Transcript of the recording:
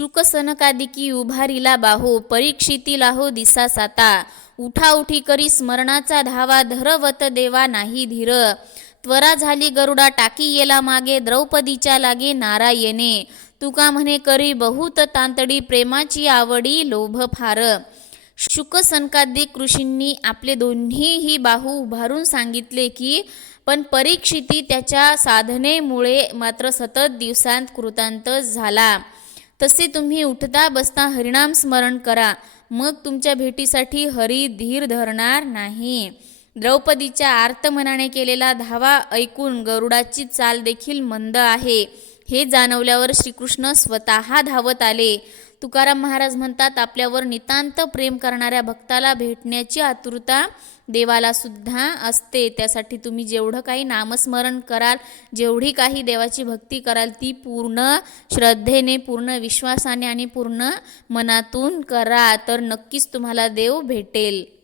शुकसनकादिकी उभारीला बाहो परीक्षितीला हो दिसा साता. उठाउठी करी स्मरणाचा धावा धरवत देवा नाही धीर. त्वरा झाली गरुडा टाकी येला मागे द्रौपदीच्या लागे नारायणे. तुका म्हणे करी बहुत तांतडी प्रेमाची आवडी लोभ फार. शुकसनकादिक ऋषींनी आपले दोन्हीही बाहू उभारून सांगितले की पण परीक्षिती त्याच्या साधनेमुळे मात्र सतत दिवसांत कृतांत झाला. तसे तुम्ही उठता बसता हरिणाम स्मरण करा. मग तुमच्या भेटीसाठी हरी धीर धरणार नाही. द्रौपदीच्या आर्तमनाने केलेला धावा ऐकून गरुडाची चाल देखील मंद आहे. हे जाणवल्यावर श्रीकृष्ण स्वतः धावत आले. तुकाराम महाराज म्हणतात आपल्यावर नितांत प्रेम करणाऱ्या भक्ताला भेटण्याची आतुरता देवाला सुद्धा असते. त्यासाठी तुम्ही जेवढं काही नामस्मरण कराल जेवढी काही देवाची भक्ती कराल ती पूर्ण श्रद्धेने पूर्ण विश्वासाने आणि पूर्ण मनातून करा तर नक्कीच तुम्हाला देव भेटेल.